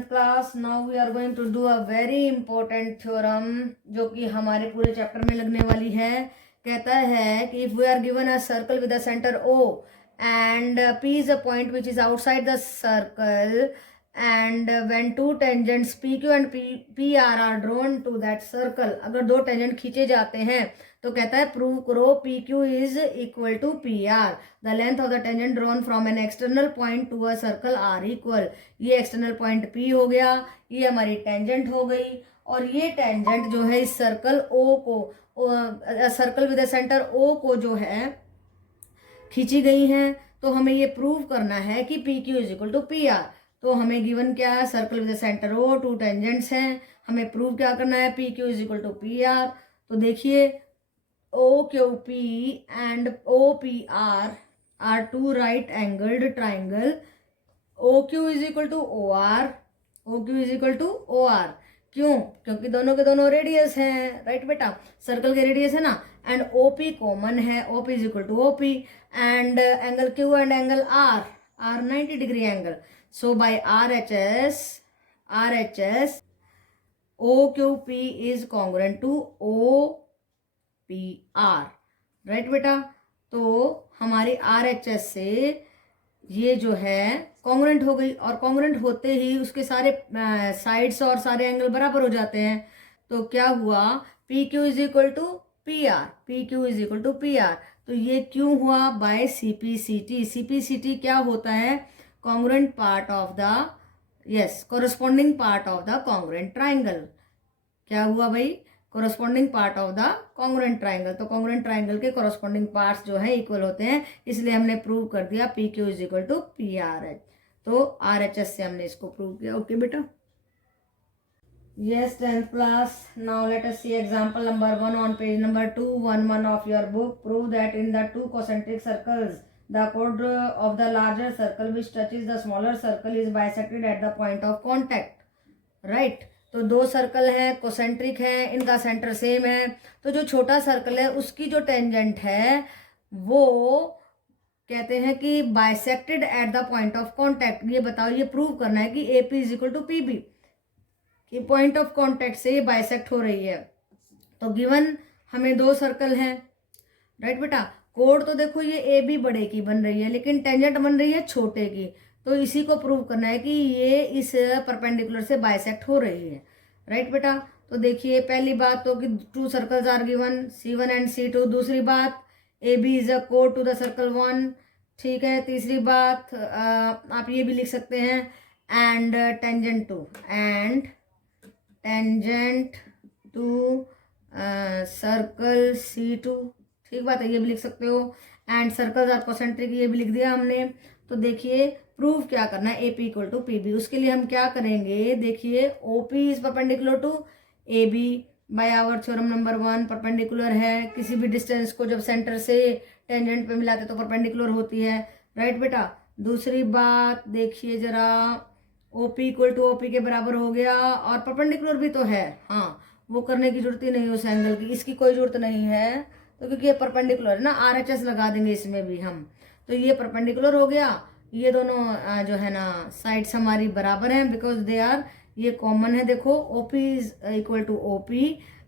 10th class. Now we are going to do a very important theorem जो कि हमारे पूरे चैप्टर में लगने वाली है. कहता है कि if we are given a circle with a center O and P is a point which is outside the circle, and when two tangents PQ and PR are drawn to that circle, अगर दो tangent खींचे जाते हैं तो कहता है prove करो PQ is equal to PR. The length of the tangent drawn from an external point to a circle are equal. ये एक्सटर्नल पॉइंट P हो गया, ये हमारी टेंजेंट हो गई, और ये टेंजेंट जो है इस सर्कल O को, सर्कल विद सेंटर O को जो है खींची गई हैं. तो हमें ये प्रूव करना है कि PQ is equal to PR. तो हमें गिवन क्या है, circle with centre O, two tangents हैं, हमें प्रूव क्या करना है, PQ is equal to PR. तो देखिए OQP and OPR are two right angled triangle. OQ is equal to OR, OQ is equal to OR. क्यों? क्योंकि दोनों के दोनों रेडियस हैं, राइट बेटा, सर्कल के रेडियस है ना. एंड OP कॉमन है, OP is equal to OP, and angle Q and angle R 90 degree angle. So by RHS OQP is congruent to OPR, right बेटा. तो हमारी RHS से ये जो है कॉन्ग्रुएंट हो गई, और कॉन्ग्रुएंट होते ही उसके सारे साइड्स और सारे एंगल बराबर हो जाते हैं. तो क्या हुआ, PQ is equal to PR, PQ is equal to PR. तो ये क्यों हुआ, बाय CPCT. CPCT क्या होता है, congruent part of the, yes, corresponding part of the congruent triangle. क्या हुआ भाई, corresponding part of the congruent triangle. तो कॉन्ग्रुएंट ट्राइंगल के कोरस्पॉन्डिंग पार्ट्स जो है इक्वल होते हैं, इसलिए हमने प्रूव कर दिया PQ is equal to PR. तो RHS से हमने इसको प्रूव किया. ओके बेटा. Yes, 10th class. Now let us see example number 1 on page number 211 of your book. Prove that in the two concentric circles, the chord of the larger circle which touches the smaller circle is bisected at the point of contact. Right? तो दो circle है, concentric है, इनका centre same है. तो जो छोटा circle है उसकी जो टेंजेंट है वो कहते हैं कि bisected at the point of contact. ये बताओ, ये प्रूव करना है कि AP is equal to PB, कि पॉइंट ऑफ कॉन्टैक्ट से ये बाइसेक्ट हो रही है. तो गिवन हमें दो सर्कल हैं, राइट बेटा. कोड तो देखो ये AB बड़े की बन रही है, लेकिन टेंजेंट बन रही है छोटे की. तो इसी को प्रूव करना है कि ये इस परपेंडिकुलर से बाइसेक्ट हो रही है, राइट बेटा. तो देखिए पहली बात तो कि two circles are given, C1 and C2. दूसरी बात, AB इज अ कोड टू द सर्कल 1, ठीक है. तीसरी बात आप ये भी लिख सकते हैं, and tangent to circle C2, ठीक बात है, ये भी लिख सकते हो. एंड सर्कल्स आर कॉन्सेंट्रिक, ये भी लिख दिया हमने. तो देखिए प्रूफ क्या करना है, AP इक्वल टू PB. उसके लिए हम क्या करेंगे, देखिए OP is perpendicular to AB by our theorem number 1. Perpendicular है, किसी भी डिस्टेंस को जब सेंटर से टेंजेंट पे मिलाते तो परपेंडिकुलर होती है, राइट बेटा. दूसरी बात देखिए जरा, OP इक्वल टू OP के बराबर हो गया, और परपेंडिकुलर भी तो है. हाँ, वो करने की जरूरत ही नहीं उस एंगल की, इसकी कोई जरूरत नहीं है. तो क्योंकि ये परपेंडिकुलर है ना, RHS लगा देंगे इसमें भी हम. तो ये परपेंडिकुलर हो गया, ये दोनों जो है ना साइड्स हमारी बराबर हैं, बिकॉज दे आर, ये कॉमन है. देखो OP is equal to OP,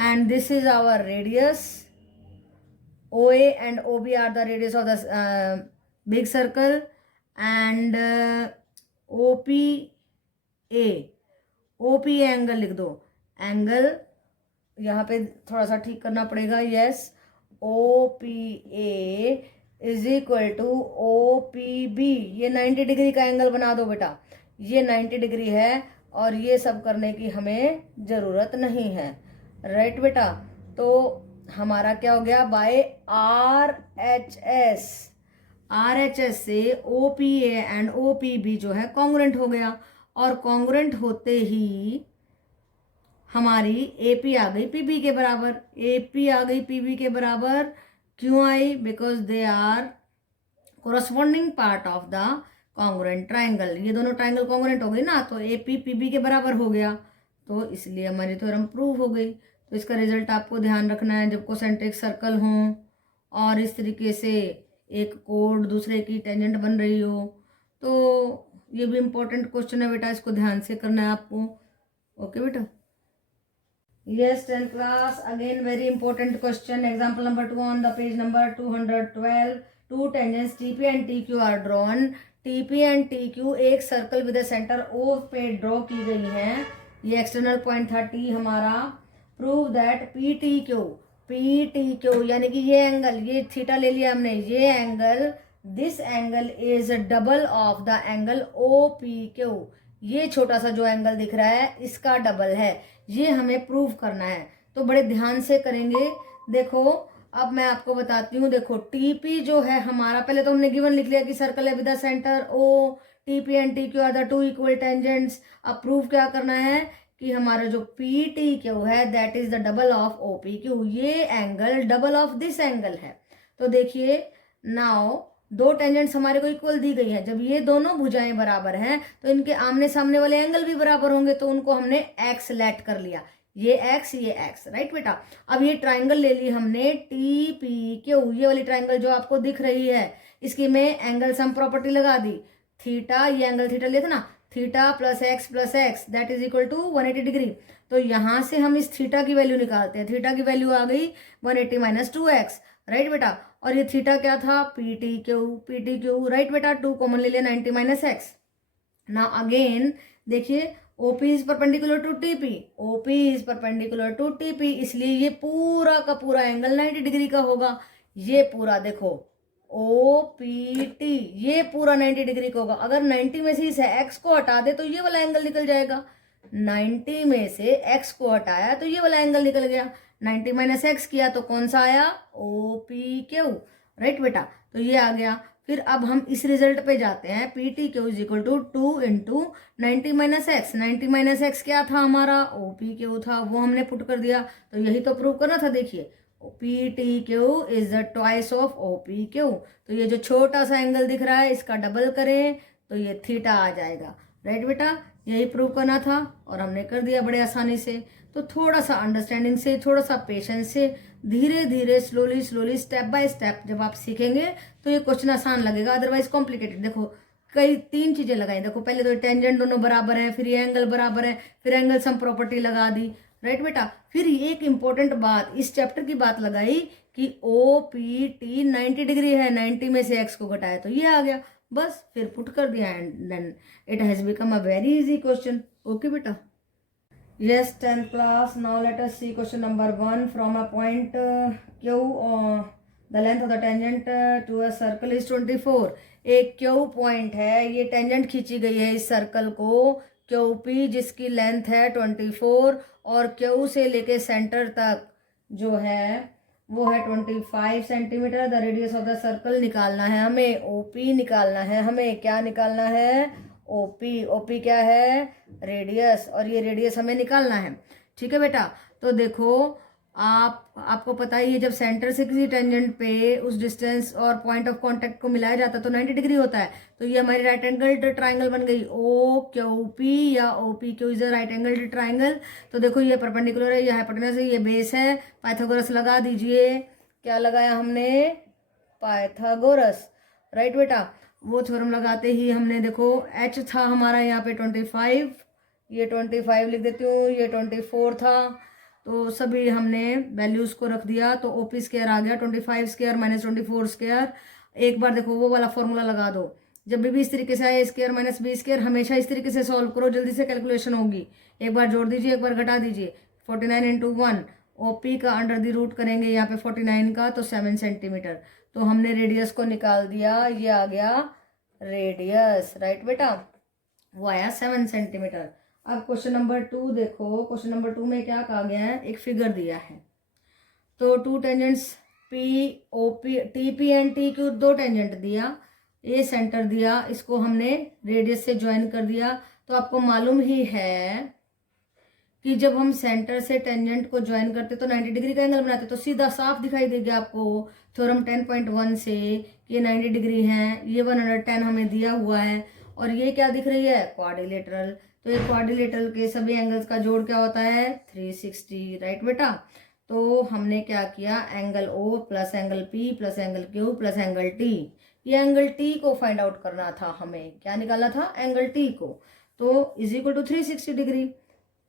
and this is our radius. OA and OB are the radius of the big circle, and OP angle लिख दो. एंगल यहाँ पे थोड़ा सा ठीक करना पड़ेगा, yes. OPA is equal to OPB. ये 90 डिग्री का एंगल बना दो बेटा, ये 90 डिग्री है, और ये सब करने की हमें ज़रूरत नहीं है, राइट बेटा. तो हमारा क्या हो गया, बाय RHS से OPA एंड OPB जो है कॉन्ग्रुएंट हो गया, और कॉन्ग्रुएंट होते ही हमारी AP आ गई PB के बराबर. AP आ गई PB के बराबर, क्यों आई, because they are corresponding part of the congruent triangle. ये दोनों ट्राइंगल कॉन्ग्रुएंट हो गई ना, तो AP PB के बराबर हो गया. तो इसलिए हमारी थ्योरम प्रूव हो गई. तो इसका रिजल्ट आपको ध्यान रखना है, जब कोसेंट्रिक सर्कल हों और इस तरीके से एक कोड दूसरे की टेंजेंट बन रही हो, तो ये भी इंपॉर्टेंट क्वेश्चन है बेटा, इसको ध्यान से करना है आपको। ओके बेटा। Yes 10th class, again very important question, example number 2 on the page number 212। To tangents TP and T Q are drawn. TP and T Q एक सर्कल विद सेंटर ओ पे ड्रॉ की गई हैं। ये external point था T हमारा। Prove that P T Q यानी कि ये एंगल, ये थीटा ले लिया हमने, ये angle, this angle is double of the angle O P Q. ये छोटा सा जो एंगल दिख रहा है इसका डबल है, ये हमें प्रूव करना है। तो बड़े ध्यान से करेंगे। देखो अब मैं आपको बताती हूँ। देखो टीपी जो है हमारा, पहले तो हमने गिवन लिख लिया कि सर्कल है with the centre O, TP and T Q are the two equal tangents. अब प्रूव क्या करना है कि हमारा जो पी टी क्यू है that is the double of O P Q. ये angle double of this angle है। तो देखिए नाउ दो टेंजेंट्स हमारे को इक्वल दी गई है। जब ये दोनों भुजाएं बराबर हैं तो इनके आमने सामने वाले एंगल भी बराबर होंगे, तो उनको हमने एक्स लेट कर लिया, ये एक्स ये एक्स, राइट बेटा। अब ये ट्राइंगल ले ली हमने टी पी क्यू, ये वाली ट्राइंगल जो आपको दिख रही है, इसकी मैं एंगल सम प्रॉपर्टी लगा दी। थीटा, ये एंगल थीटा लिया था ना, theta plus X that is equal to 180 degree. तो यहां से हम इस थीटा की वैल्यू निकालते हैं। थीटा की वैल्यू आ गई 180 माइनस 2x, राइट बेटा। और ये थीटा क्या था, पी टी क्यू, राइट बेटा। 2 कॉमन ले लिया, 90 माइनस एक्स। नाउ अगेन देखिए OP is perpendicular to TP, OP is perpendicular to TP, इसलिए ये पूरा का पूरा एंगल 90 डिग्री का होगा। ये पूरा देखो ओ पी टी, ये पूरा 90 डिग्री का होगा। अगर 90 में से इस एक्स को हटा दे तो ये वाला एंगल निकल जाएगा। 90 में से एक्स को हटाया तो ये वाला एंगल निकल गया। 90 माइनस एक्स किया तो कौन सा आया, ओ पी क्यू, राइट बेटा। तो ये आ गया। फिर अब हम इस रिजल्ट पे जाते हैं, P T Q is equal to 2 into 90 minus x. 90 minus x क्या था हमारा, ओ पी क्यू था, वो हमने पुट कर दिया। तो यही तो प्रूव करना था। देखिए P T Q is the twice of O P Q. तो ये जो छोटा सा एंगल दिख रहा है इसका डबल करें तो ये थीटा आ जाएगा, राइट बेटा। यही प्रूव करना था और हमने कर दिया बड़े आसानी से। तो थोड़ा सा अंडरस्टैंडिंग से, थोड़ा सा पेशेंस से, धीरे धीरे स्लोली स्टेप बाय स्टेप जब आप सीखेंगे तो ये क्वेश्चन आसान लगेगा, अदरवाइज कॉम्प्लिकेटेड। देखो कई 3 चीजें लगाई। देखो पहले तो टेंजेंट दोनों बराबर है, फिर ये एंगल बराबर है, फिर एंगल सम प्रॉपर्टी लगा दी, राइट बेटा। फिर एक इंपॉर्टेंट बात इस चैप्टर की बात लगाई कि ओ पी टी 90 डिग्री है, 90 में से एक्स को घटाया तो ये आ गया, बस फिर पुट कर दिया and then it has become a very easy question. Okay बेटा। Yes, 10th class. Now let us see question number 1. From a point Q, the length of the tangent to a circle is 24. एक Q point है, ये tangent खींची गई है इस circle को QP जिसकी लेंथ है 24 और Q से लेके सेंटर तक जो है वो है 25 centimetre. The radius of the circle निकालना है हमें, OP निकालना है हमें। क्या निकालना है, ओपी। ओपी क्या है, रेडियस, और ये रेडियस हमें निकालना है, ठीक है बेटा। तो देखो आपको पता ही है जब सेंटर से किसी टेंजेंट पे उस डिस्टेंस और पॉइंट ऑफ कांटेक्ट को मिलाया जाता है तो 90 डिग्री होता है। तो ये हमारी राइट एंगल ट्राइंगल बन गई ओ क्यू पी या O P Q is a right angle triangle. तो देखो ये परपेंडिकुलर है, ये हाइपोटेनस है, ये बेस है। पाइथागोरस लगा दीजिए। क्या लगाया हमने, पाइथागोरस, राइट बेटा। वो थ्योरम लगाते ही हमने देखो h था हमारा यहाँ पे 25, ये 25 लिख देती हूँ, ये 24 था। तो सभी हमने वैल्यूज को रख दिया तो ओपी स्क्वायर आ गया 25 स्क्वायर माइनस 24 स्क्वायर। एक बार देखो वो वाला फॉर्मूला लगा दो, जब भी इस तरीके से आए स्क्वायर माइनस बी स्क्वायर, हमेशा इस तरीके से सॉल्व करो, जल्दी से कैलकुलेशन होगी। एक बार जोड़ दीजिए, एक बार घटा दीजिए। 49 इंटू 1, ओपी का अंडर द रूट करेंगे यहाँ पे 49 का तो 7 सेंटीमीटर। तो हमने रेडियस को निकाल दिया, ये आ गया रेडियस, राइट बेटा, वो आया 7 सेंटीमीटर। अब क्वेश्चन नंबर 2 देखो। क्वेश्चन नंबर 2 में क्या कहा गया है, एक फिगर दिया है। तो 2 tangents P O P T P and T Q, 2 tangent दिया, ये सेंटर दिया, इसको हमने रेडियस से ज्वाइन कर दिया। तो आपको मालूम ही है कि जब हम सेंटर से टेंजेंट को ज्वाइन करते तो 90 डिग्री का एंगल बनाते, तो सीधा साफ दिखाई देगा आपको थ्योरम 10.1 से कि ये 90 डिग्री है, ये 110 हमें दिया हुआ है, और ये क्या दिख रही है, क्वाड्रिलेटरल। तो ये क्वाड्रिलेटरल के सभी एंगल्स का जोड़ क्या होता है, 360, राइट बेटा। तो हमने क्या किया, angle O plus angle P plus angle Q plus angle T, ये एंगल टी को फाइंड आउट करना था हमें, क्या निकालना था, एंगल टी को। तो इज इक्वल टू 360 डिग्री।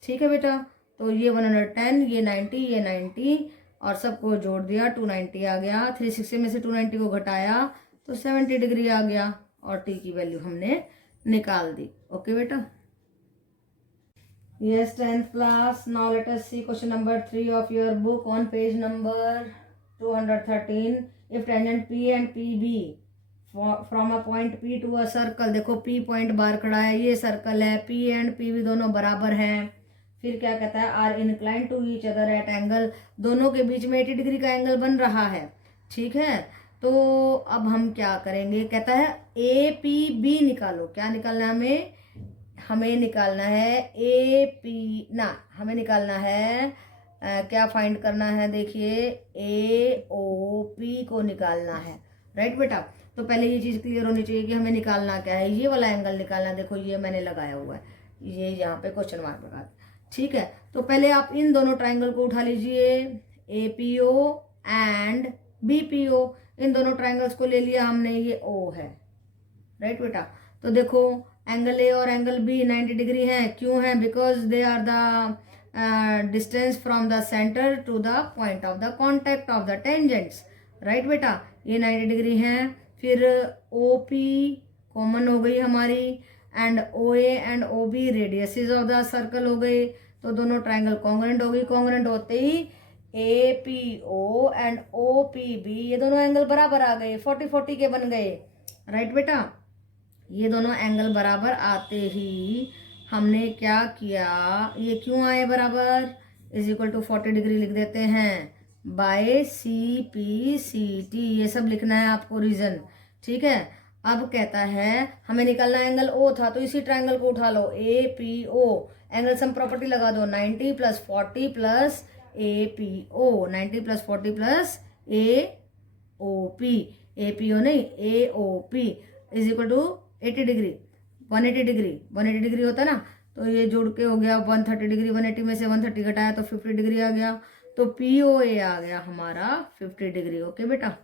ठीक है बेटा, तो ये 110, ये 90, ये 90 और सबको जोड़ दिया, 290 आ गया। 360 में से 290 को घटाया तो 70 डिग्री आ गया और टी की वैल्यू हमने निकाल दी। ओके बेटा। Yes, 10th class. Now let us see question number 3 of your book on page number 213. If tangent P and PB from a point P to a circle, देखो P point बाहर खड़ा है, ये circle है, P and PB दोनों बराबर हैं। फिर क्या कहता है, are inclined to each other at angle, दोनों के बीच में 80 डिग्री का एंगल बन रहा है। ठीक है, तो अब हम क्या करेंगे, कहता है ए पी बी निकालो। क्या निकालना है हमें निकालना है ए पी ना, हमें निकालना है क्या फाइंड करना है, देखिए ए ओ पी को निकालना है। राइट बेटा, तो पहले ये चीज़ क्लियर होनी चाहिए कि हमें निकालना क्या है, ये वाला एंगल निकालना है। देखो ये मैंने लगाया हुआ है, ये यहाँ पे क्वेश्चन मार्क लगा। ठीक है, तो पहले आप इन दोनों ट्राइंगल को उठा लीजिए, A P O and B P O. इन दोनों ट्राइंगल्स को ले लिया हमने, ये ओ है। राइट बेटा, तो देखो एंगल ए और एंगल बी 90 डिग्री है। क्यों है, because they are the distance from the centre to the point of the contact of the tangents. Right बेटा, ये 90 डिग्री है। फिर ओ पी कॉमन हो गई हमारी, and O A and O B radiuses of the circle हो गए, तो दोनों ट्राइंगल कॉन्ग्रेंट हो गई। कॉन्ग्रेंट होते ही A P O and O P B ये दोनों एंगल बराबर आ गए, 40-40 के बन गए। राइट बेटा, ये दोनों एंगल बराबर आते ही हमने क्या किया, ये क्यों आए बराबर, इज इक्वल टू 40 डिग्री लिख देते हैं by C P C T, ये सब लिखना है आपको रीजन। ठीक है, अब कहता है हमें निकालना एंगल ओ था, तो इसी ट्राइंगल को उठा लो, A P O, angle sum property लगा दो, 90 + 40 + A P O, 90 + 40 + A O P, A P O नहीं A O P is equal to 80 degree, 180 degree, 180 degree होता है ना, तो ये जोड़ के हो गया 130 डिग्री। 180 में से 130 घटाया तो 50 डिग्री आ गया, तो पी ओ ए आ गया हमारा 50 डिग्री। ओके बेटा।